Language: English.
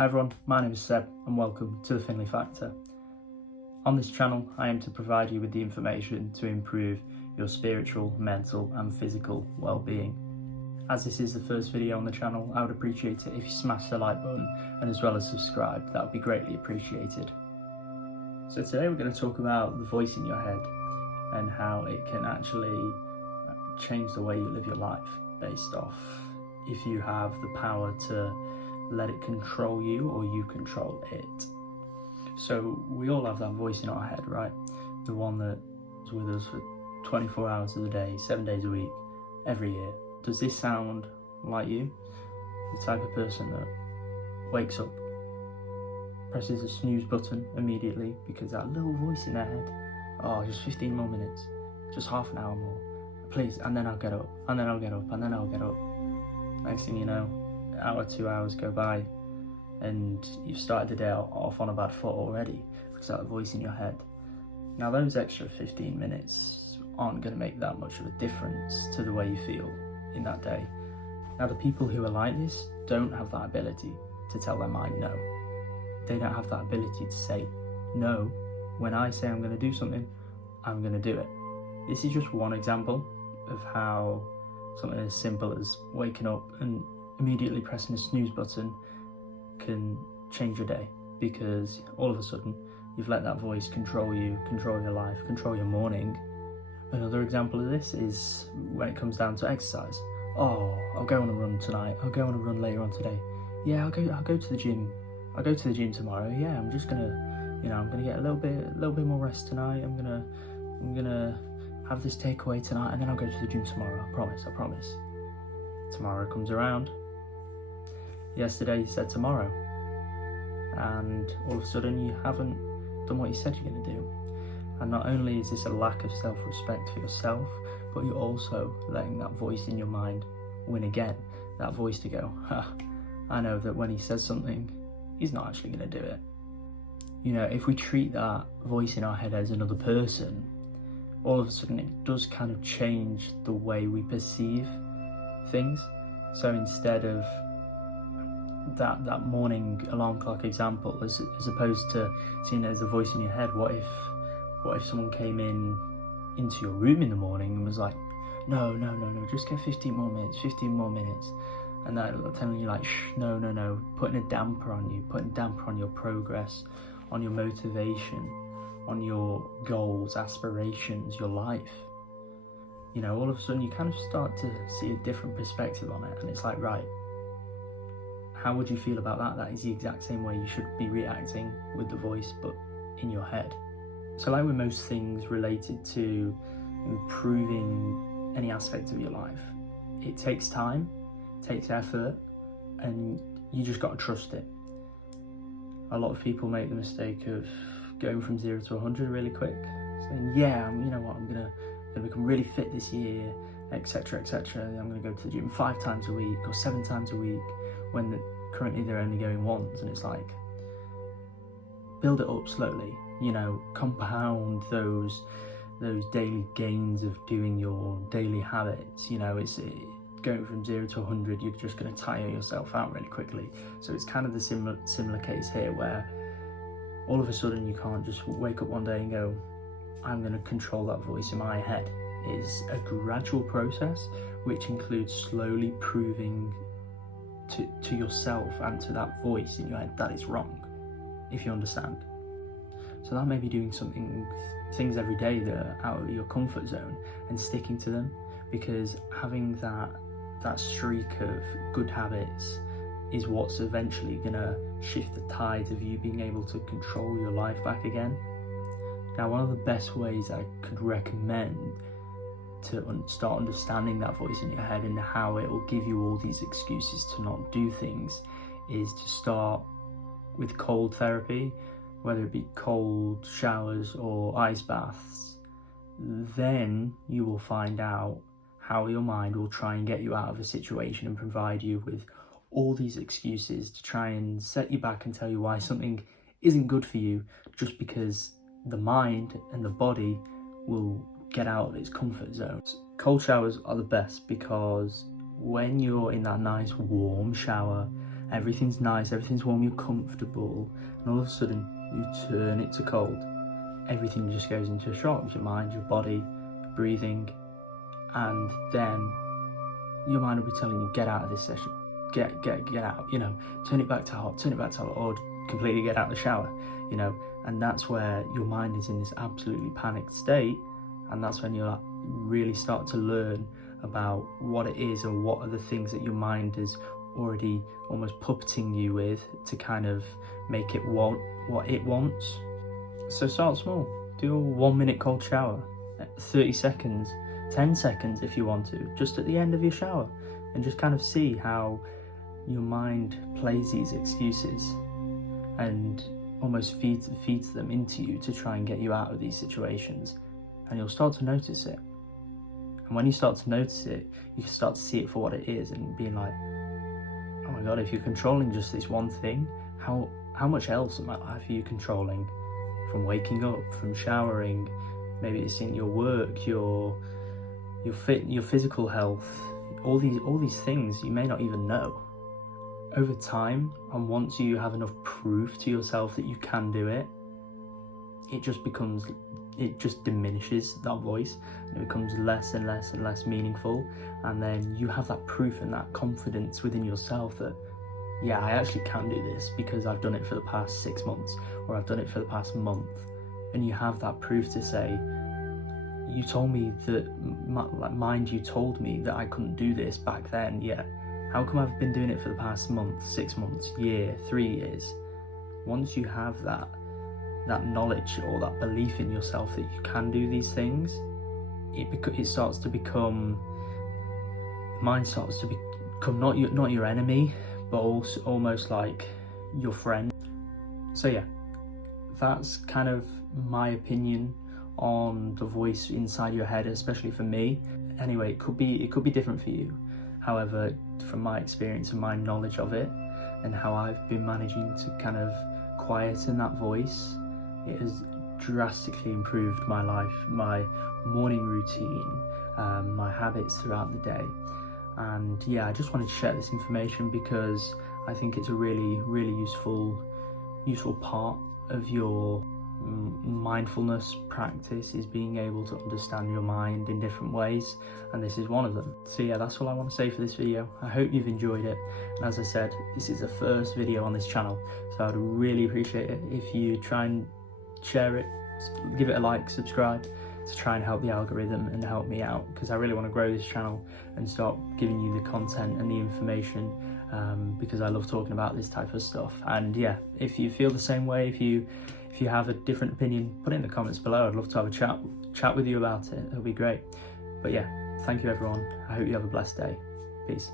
Hi everyone, my name is Seb and welcome to the Finley Factor. On this channel I aim to provide you with the information to improve your spiritual, mental and physical well-being. As this is the first video on the channel, I would appreciate it if you smash the like button and as well as subscribe. That would be greatly appreciated. So today we're going to talk about the voice in your head and how it can actually change the way you live your life based off if you have the power to let it control you or you control it. So we all have that voice in our head, right? The one that's with us for 24 hours of the day, 7 days a week, every year. Does this sound like you? The type of person that wakes up, presses the snooze button immediately because that little voice in their head, oh, just 15 more minutes, just half an hour more, please, and then I'll get up, and then I'll get up, and then I'll get up. Next thing you know, hour, 2 hours go by and you've started the day off on a bad foot already because of that voice in your head. Now those extra 15 minutes aren't going to make that much of a difference to the way you feel in that day. Now the people who are like this don't have that ability to tell their mind no. They don't have that ability to say no. When I say I'm going to do something, I'm going to do it. This is just one example of how something as simple as waking up and immediately pressing the snooze button can change your day, because all of a sudden you've let that voice control you, control your life, control your morning. Another example of this is when it comes down to exercise. Oh, I'll go on a run tonight, I'll go on a run later on today. Yeah, I'll go to the gym. I'll go to the gym tomorrow. Yeah, I'm just gonna, I'm gonna get a little bit more rest tonight. I'm gonna have this takeaway tonight and then I'll go to the gym tomorrow. I promise. Tomorrow comes around. Yesterday you said tomorrow, and all of a sudden you haven't done what you said you're going to do. And not only is this a lack of self-respect for yourself, but you're also letting that voice in your mind win again. That voice to go, I know that when he says something, he's not actually going to do it. If we treat that voice in our head as another person, all of a sudden it does kind of change the way we perceive things. So instead of that morning alarm clock example, as opposed to seeing it as a voice in your head, what if someone came into your room in the morning and was like, no, just get 15 more minutes, and that telling you like, shh, no, putting a damper on your progress, on your motivation, on your goals, aspirations, your life. All of a sudden you kind of start to see a different perspective on it, and it's like, right, how would you feel about that? That is the exact same way you should be reacting with the voice, but in your head. So like with most things related to improving any aspect of your life, it takes time, takes effort, and you just got to trust it. A lot of people make the mistake of going from 0 to 100 really quick, saying, yeah, I'm gonna become really fit this year, etc. I'm gonna go to the gym 5 times a week or 7 times a week, when currently they're only going once. And it's like, build it up slowly, compound those daily gains of doing your daily habits. It's going from 0 to 100, you're just going to tire yourself out really quickly. So it's kind of the similar case here, where all of a sudden you can't just wake up one day and go, I'm going to control that voice in my head. It's a gradual process which includes slowly proving to yourself and to that voice in your head that it's wrong, if you understand. So that may be doing things every day that are out of your comfort zone and sticking to them, because having that streak of good habits is what's eventually gonna shift the tides of you being able to control your life back again. Now, one of the best ways I could recommend to start understanding that voice in your head and how it will give you all these excuses to not do things is to start with cold therapy, whether it be cold showers or ice baths. Then you will find out how your mind will try and get you out of a situation and provide you with all these excuses to try and set you back and tell you why something isn't good for you, just because the mind and the body will get out of its comfort zones. Cold showers are the best because when you're in that nice warm shower everything's nice, everything's warm, you're comfortable, and all of a sudden you turn it to cold. Everything just goes into a shock, your mind, your body, breathing, and then your mind will be telling you, get out of this session, get out, you know, turn it back to hot, or completely get out of the shower, you know. And that's where your mind is in this absolutely panicked state, and that's when you'll really start to learn about what it is and what are the things that your mind is already almost puppeting you with to kind of make it want what it wants. So start small. Do a 1 minute cold shower, 30 seconds, 10 seconds if you want to, just at the end of your shower, and just kind of see how your mind plays these excuses and almost feeds them into you to try and get you out of these situations. And you'll start to notice it. And when you start to notice it, you can start to see it for what it is and being like, oh my God, if you're controlling just this one thing, how much else in my life are you controlling? From waking up, from showering, maybe it's in your work, your physical health, all these things you may not even know. Over time, and once you have enough proof to yourself that you can do it, it just diminishes that voice, and it becomes less and less and less meaningful. And then you have that proof and that confidence within yourself that, yeah, I actually can do this because I've done it for the past 6 months, or I've done it for the past month. And you have that proof to say, you told me that, mind you told me that I couldn't do this back then, yeah. How come I've been doing it for the past month, 6 months, year, 3 years? Once you have that knowledge or that belief in yourself that you can do these things, it starts to become, mind starts to become not your enemy, but also almost like your friend. So yeah, that's kind of my opinion on the voice inside your head, especially for me. Anyway, it could be different for you. However, from my experience and my knowledge of it, and how I've been managing to kind of quieten that voice, it has drastically improved my life, my morning routine, my habits throughout the day. And yeah, I just wanted to share this information because I think it's a really, really useful part of your mindfulness practice, is being able to understand your mind in different ways, and this is one of them. So yeah, that's all I want to say for this video. I hope you've enjoyed it, and as I said, this is the first video on this channel, so I'd really appreciate it if you try and share it, give it a like, subscribe, to try and help the algorithm and help me out, because I really want to grow this channel and start giving you the content and the information, because I love talking about this type of stuff. And yeah, if you feel the same way, if you have a different opinion, put it in the comments below. I'd love to have a chat with you about it. It'll be great. But yeah, thank you everyone. I hope you have a blessed day. Peace.